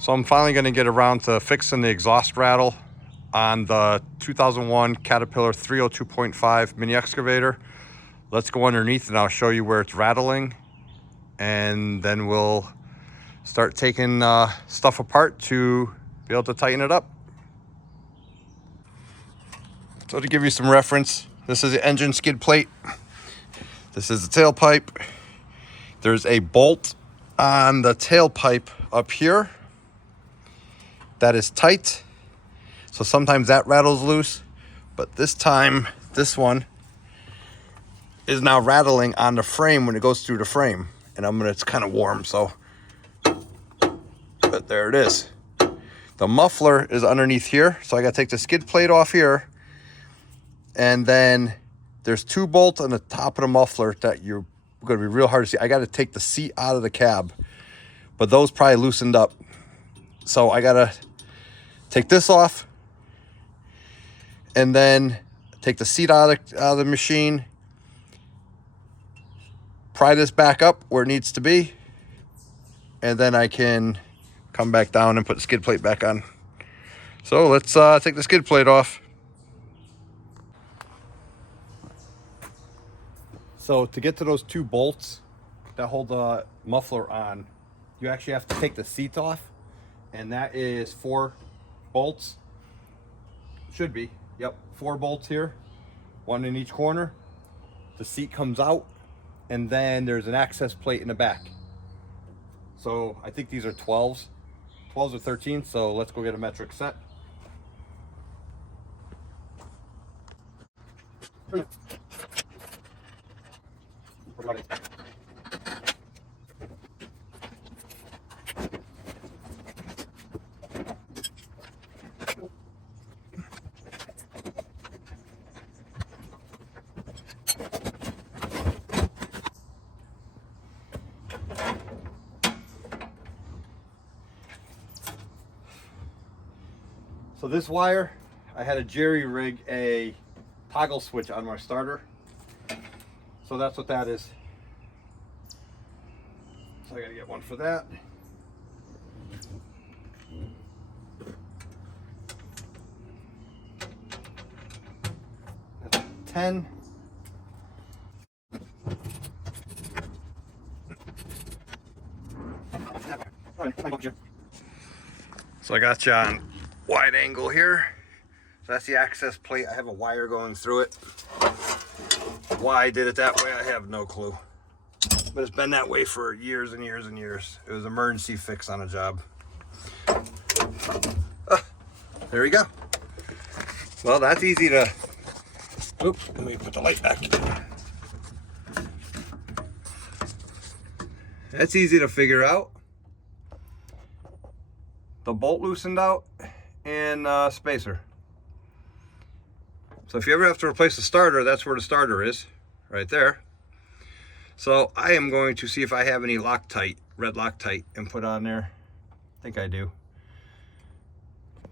So I'm finally going to get around to fixing the exhaust rattle on the 2001 Caterpillar 302.5 mini excavator. Let's go underneath and I'll show you where it's rattling, and then we'll start taking stuff apart to be able to tighten it up. So to give you some reference, this is the engine skid plate. This is the tailpipe. There's a bolt on the tailpipe up here that is tight, so sometimes that rattles loose, but this time this one is now rattling on the frame when it goes through the frame, and it's kind of warm, so, but there it is. The muffler is underneath here, so I gotta take the skid plate off here, and then there's two bolts on the top of the muffler that you're gonna be real hard to see. I gotta take the seat out of the cab, but those probably loosened up, so I gotta take this off and then take the seat out of the machine, pry this back up where it needs to be, and then I can come back down and put the skid plate back on. So let's take the skid plate off. So to get to those two bolts that hold the muffler on, you actually have to take the seat off, and that is 4 bolts. Should be, yep, 4 bolts here, 1 in each corner. The seat comes out, and then there's an access plate in the back. So I think these are 12s or 13s, so let's go get a metric set. So this wire, I had to jerry rig a toggle switch on my starter. So that's what that is. So I gotta get one for that. That's 10. So I got you on wide angle here. So that's the access plate. I have a wire going through it. Why I did it that way, I have no clue. But it's been that way for years and years and years. It was an emergency fix on a job. There we go. Well, that's easy to... Oops, let me put the light back. That's easy to figure out. The bolt loosened out, and spacer. So if you ever have to replace the starter, that's where the starter is, right there. So I am going to see if I have any Loctite, red Loctite, and put on there. I think I do.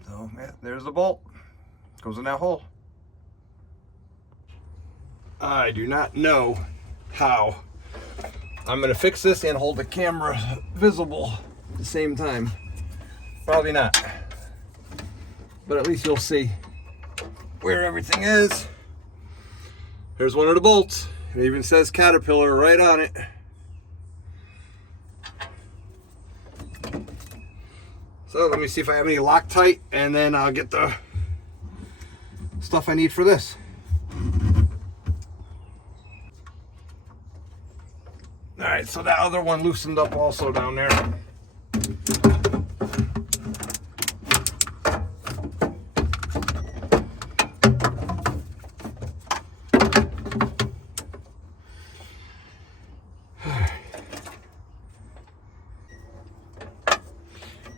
So yeah, there's the bolt. Goes in that hole. I do not know how I'm gonna fix this and hold the camera visible at the same time. Probably not, but at least you'll see where everything is. Here's one of the bolts. It even says Caterpillar right on it. So let me see if I have any Loctite, and then I'll get the stuff I need for this. All right, so that other one loosened up also down there.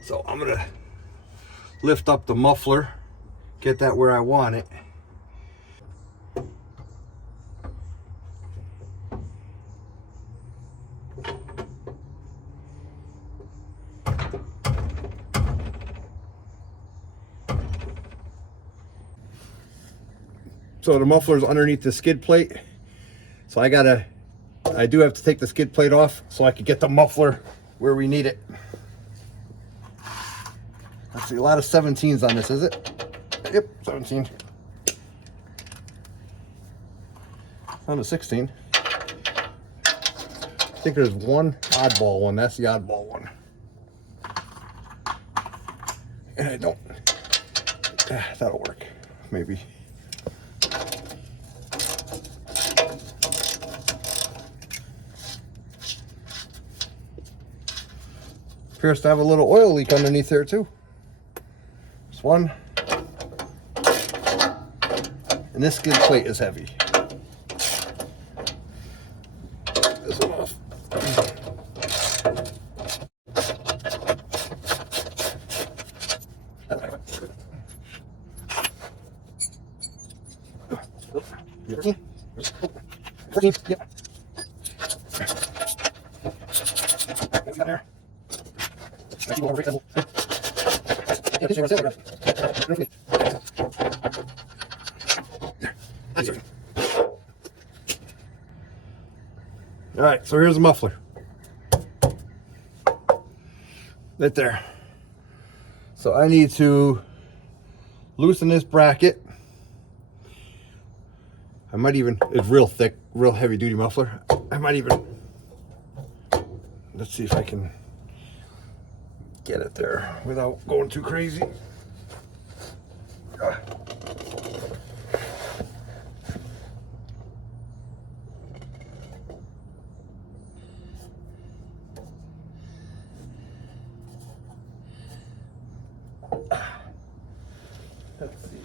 So I'm gonna lift up the muffler, get that where I want it. So the muffler is underneath the skid plate. So I do have to take the skid plate off so I can get the muffler where we need it. Let's see, a lot of 17s on this, is it? Yep, 17. On the 16. I think there's one oddball one. That's the oddball one. And I don't. That'll work, maybe. Appears to have a little oil leak underneath there too. This one. And this skid plate is heavy. This one off. Yep. All right, so here's the muffler. Right there. So I need to loosen this bracket. I might even, it's real thick, real heavy duty muffler. I might even, let's see if I can get it there without going too crazy. Let's see.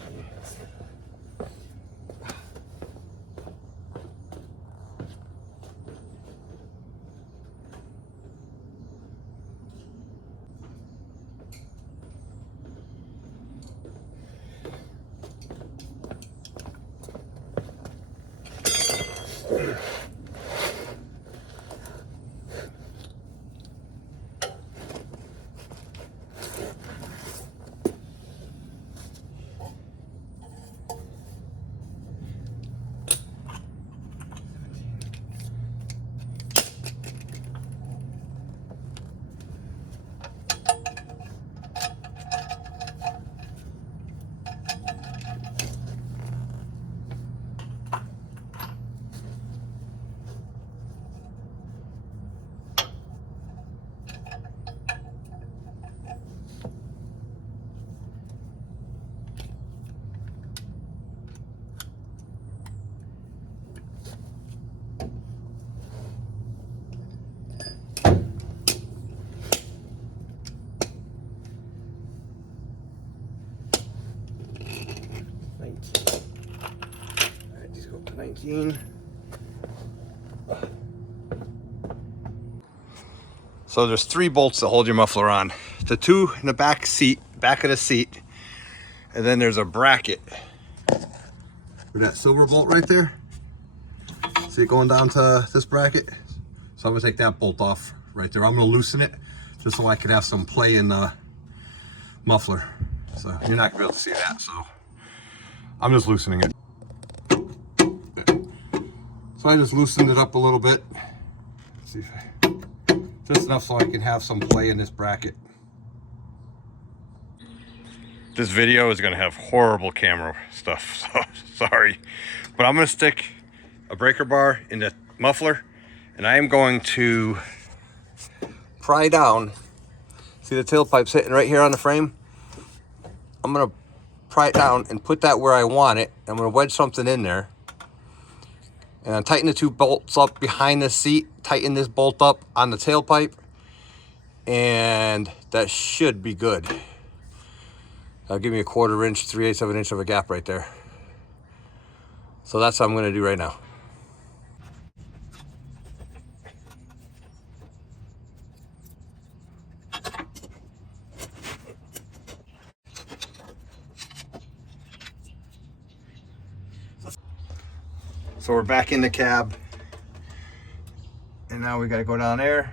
Alright, these go up to 19. So there's 3 bolts that hold your muffler on. The 2 in the back of the seat, and then there's a bracket with that silver bolt right there. See it going down to this bracket? So I'm gonna take that bolt off right there. I'm gonna loosen it just so I can have some play in the muffler. So you're not gonna be able to see that, so I'm just loosening it. So I just loosened it up a little bit. Let's see if just enough so I can have some play in this bracket. This video is gonna have horrible camera stuff, so sorry. But I'm gonna stick a breaker bar in the muffler, and I am going to pry down. See the tailpipe sitting right here on the frame? I'm gonna pry it down and put that where I want it. I'm gonna wedge something in there. And tighten the 2 bolts up behind the seat, tighten this bolt up on the tailpipe, and that should be good. That'll give me a 1/4 inch, 3/8 of an inch of a gap right there. So that's what I'm gonna do right now. So we're back in the cab, and now we got to go down there,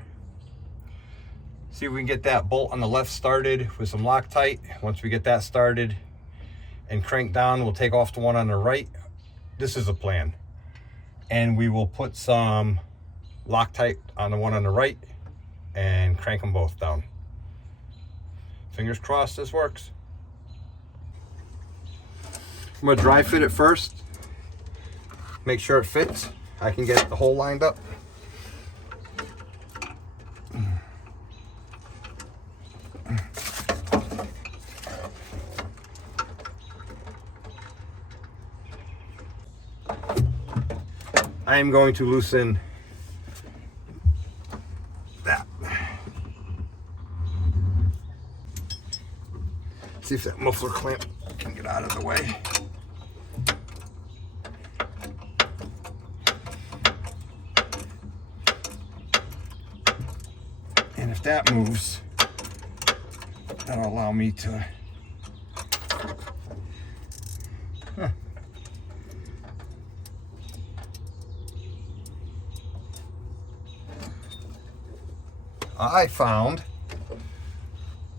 see if we can get that bolt on the left started with some Loctite. Once we get that started and crank down, we'll take off the one on the right. This is the plan, and we will put some Loctite on the one on the right and crank them both down. Fingers crossed this works. I'm gonna dry fit it first. Make sure it fits. I can get the hole lined up. I am going to loosen that. See if that muffler clamp can get out of the way. And if that moves, that'll allow me to I found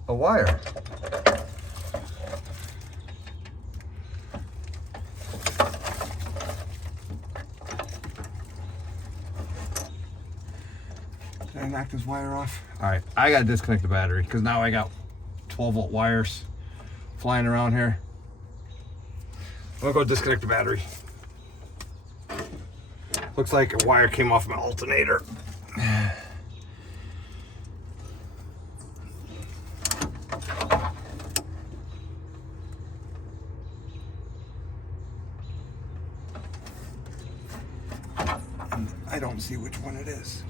a wire. Did I knock this wire off? All right, I gotta disconnect the battery because now I got 12-volt wires flying around here. I'm gonna go disconnect the battery. Looks like a wire came off my alternator. I don't see which one it is.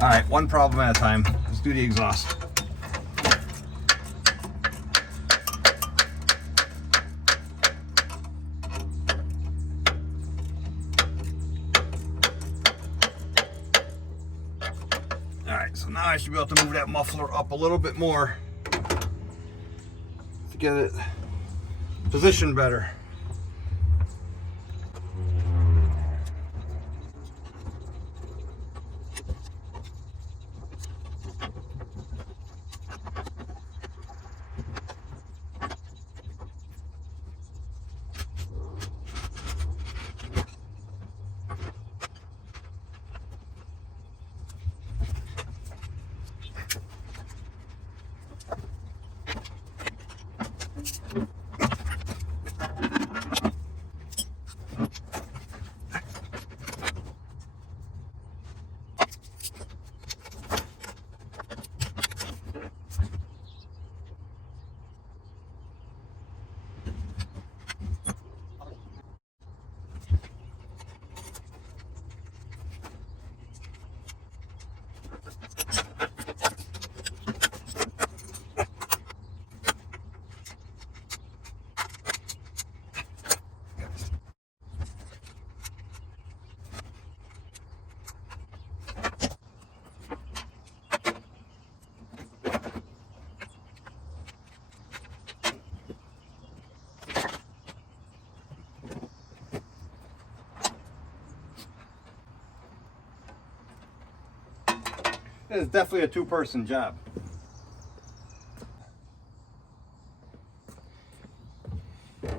All right, one problem at a time. Let's do the exhaust. All right, so now I should be able to move that muffler up a little bit more to get it positioned better. It is definitely a two-person job.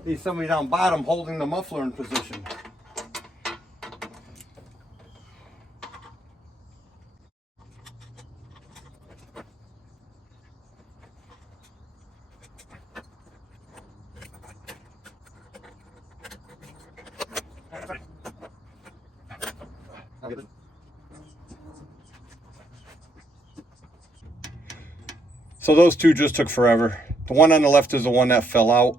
Need somebody down bottom holding the muffler in position. So those two just took forever. The one on the left is the one that fell out.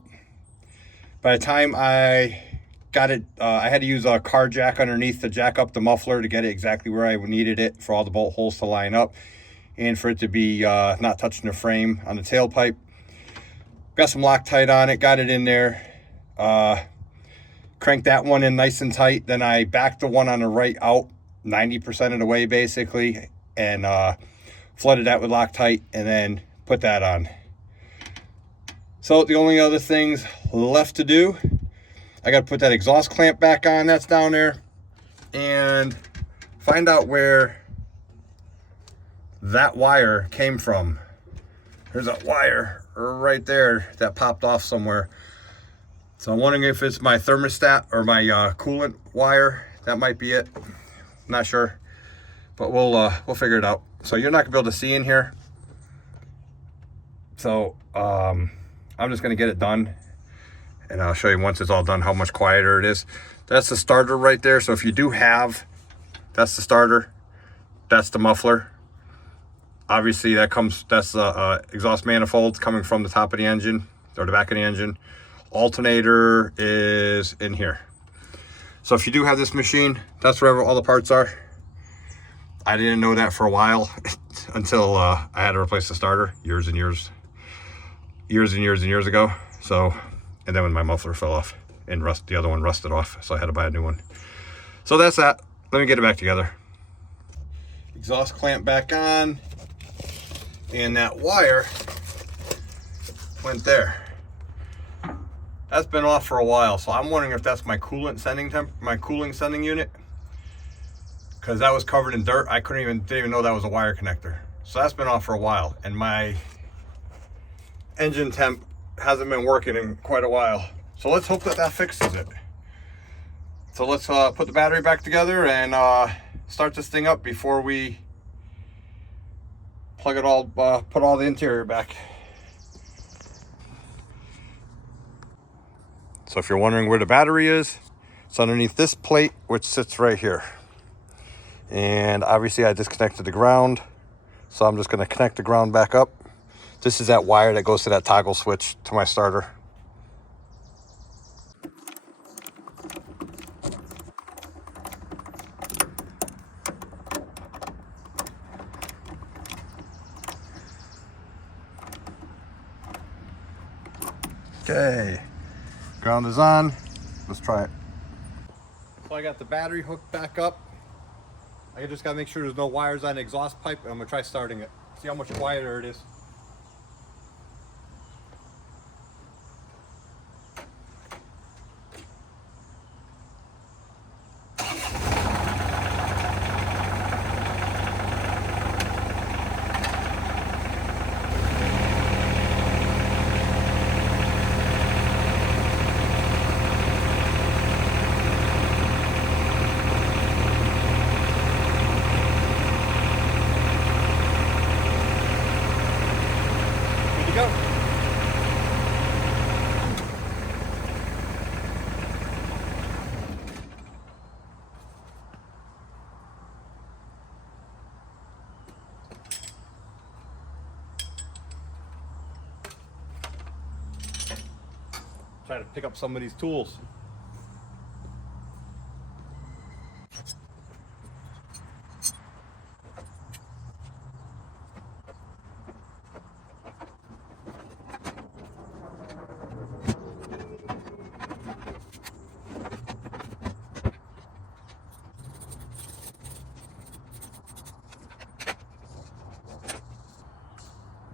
By the time I got it, I had to use a car jack underneath to jack up the muffler to get it exactly where I needed it for all the bolt holes to line up and for it to be not touching the frame on the tailpipe. Got some Loctite on it, got it in there. Cranked that one in nice and tight. Then I backed the one on the right out 90% of the way basically and flooded that with Loctite and then put that on. So the only other things left to do, I got to put that exhaust clamp back on that's down there and find out where that wire came from there's a wire right there that popped off somewhere. So I'm wondering if it's my thermostat or my coolant wire. That might be it. Not sure, but we'll figure it out. So you're not gonna be able to see in here. So I'm just gonna get it done, and I'll show you once it's all done how much quieter it is. That's the starter right there. So if you do have, that's the starter. That's the muffler. Obviously that's the exhaust manifold coming from the top of the engine or the back of the engine. Alternator is in here. So if you do have this machine, that's where all the parts are. I didn't know that for a while until I had to replace the starter years and years ago. So, and then when my muffler fell off and the other one rusted off, so I had to buy a new one. So that's that. Let me get it back together. Exhaust clamp back on, and that wire went there. That's been off for a while, so I'm wondering if that's my cooling sending unit, because that was covered in dirt. I didn't even know that was a wire connector. So that's been off for a while, and my engine temp hasn't been working in quite a while. So let's hope that fixes it. So let's put the battery back together and start this thing up before we plug it all, put all the interior back. So if you're wondering where the battery is, it's underneath this plate, which sits right here. And obviously I disconnected the ground, so I'm just going to connect the ground back up. This is that wire that goes to that toggle switch to my starter. Okay, ground is on. Let's try it. So I got the battery hooked back up. I just gotta make sure there's no wires on the exhaust pipe, and I'm gonna try starting it. See how much quieter it is. Go. Try to pick up some of these tools.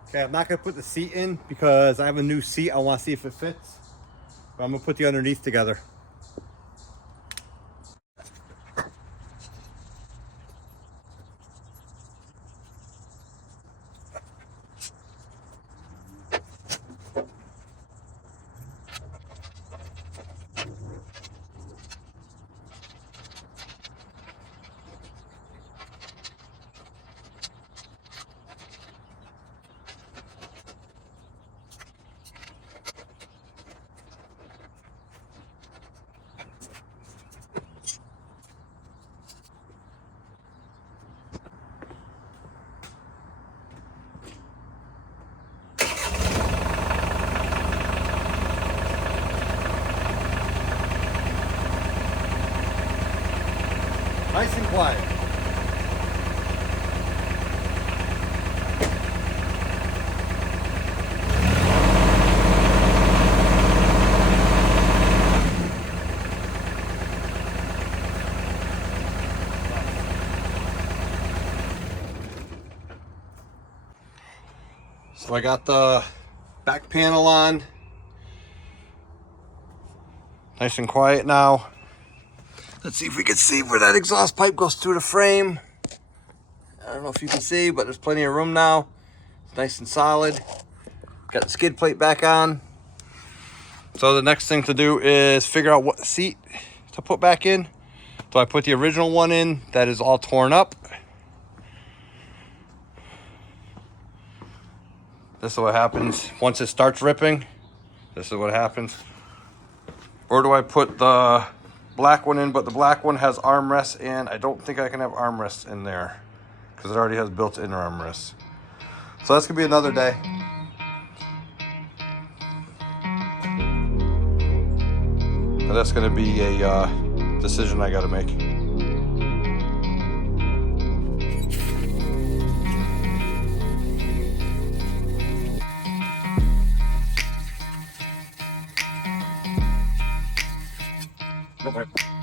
Okay, I'm not gonna put the seat in because I have a new seat. I want to see if it fits. But I'm gonna put the underneath together. Nice and quiet. So I got the back panel on. Nice and quiet now. Let's see if we can see where that exhaust pipe goes through the frame. I don't know if you can see, but there's plenty of room now. It's nice and solid. Got the skid plate back on. So the next thing to do is figure out what seat to put back in. So I put the original one in that is all torn up. This is what happens once it starts ripping. This is what happens. Or do I put the black one in, but the black one has armrests, and I don't think I can have armrests in there because it already has built-in armrests. So that's gonna be another day. But that's gonna be a decision I gotta make. Okay.